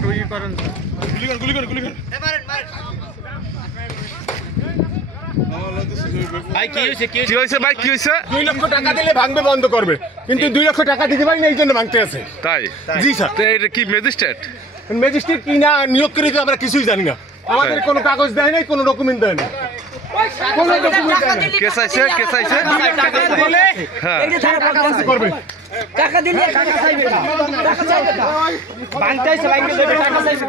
একটু ই করেন গুলি করেন ভাই কি হয়েছে ভাই কি হয়েছে 2 লক্ষ টাকা দিলে ভাঙবে বন্ধ করবে কিন্তু 2 লক্ষ টাকা দিতে পারি না এই জন্য ভাঙতে আছে তাই জি স্যার তো এটা কি ম্যাজিস্ট্রেট কি না নিয়োগ করে আমরা কিছুই জানি না আমাদের কোনো কাগজ দেয় নাই কোনো ডকুমেন্ট দেয় না কোনো ডকুমেন্ট দেয় না কেস আইছে টাকা দিলে হ্যাঁ এই যে টাকা বন্ধ করবে টাকা দিলে টাকা চাইবে না টাকা চাইবে না ভাঙতেছে ভাঙতে দেবে টাকা চাইবে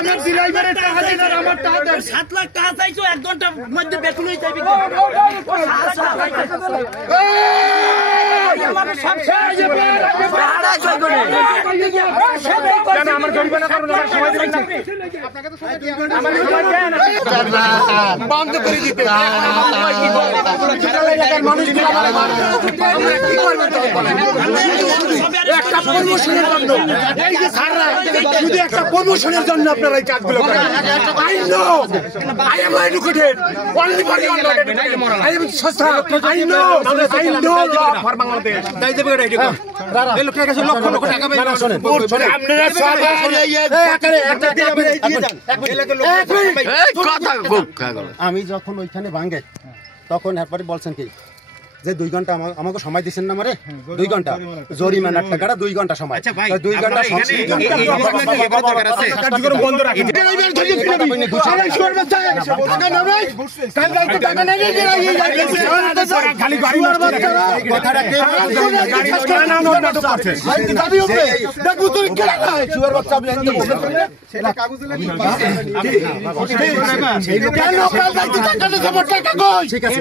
আমার ড্রাইভারের টাকা দেন আর আমার টাকা দেন 7 লাখ টাকা চাইছো 1 ঘন্টার মধ্যে বেতন হয়ে যাবে আমার জরিমানা করুন আমার সময় দেন না আমার সময় দেন বন্ধ করে দিতে একটা প্রমোশনের জন্য এই যে স্যাররা শুধু একটা প্রমোশনের জন্য আপনারা এই কাজগুলো করেন I know I am educated only for you I am সস্তা I know law for Bangladesh দাই দেবে রেডি কর এই লোকের কাছে লক্ষ লক্ষ টাকা পাই না শুনেন আপনারা সব একটা আমি যখন ওইখানে ভাঙে তখন এরপরে বলছেন কি যে 2 ঘন্টা আমাকে সময় দিচ্ছেন না আমারে 2 ঘন্টা জরিমানার টাকাটা 2 ঘন্টা সময় 2 ঘন্টা বন্ধ রাখেন খালি গাড়ি ঠিক আছে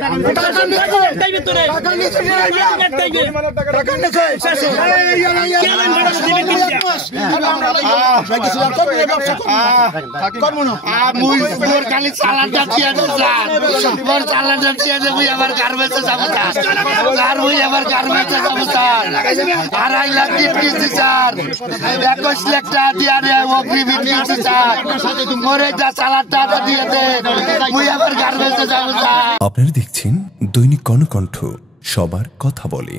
আপনারা দেখছেন দৈনিক কর্ণকণ্ঠ, সবার কথা বলে।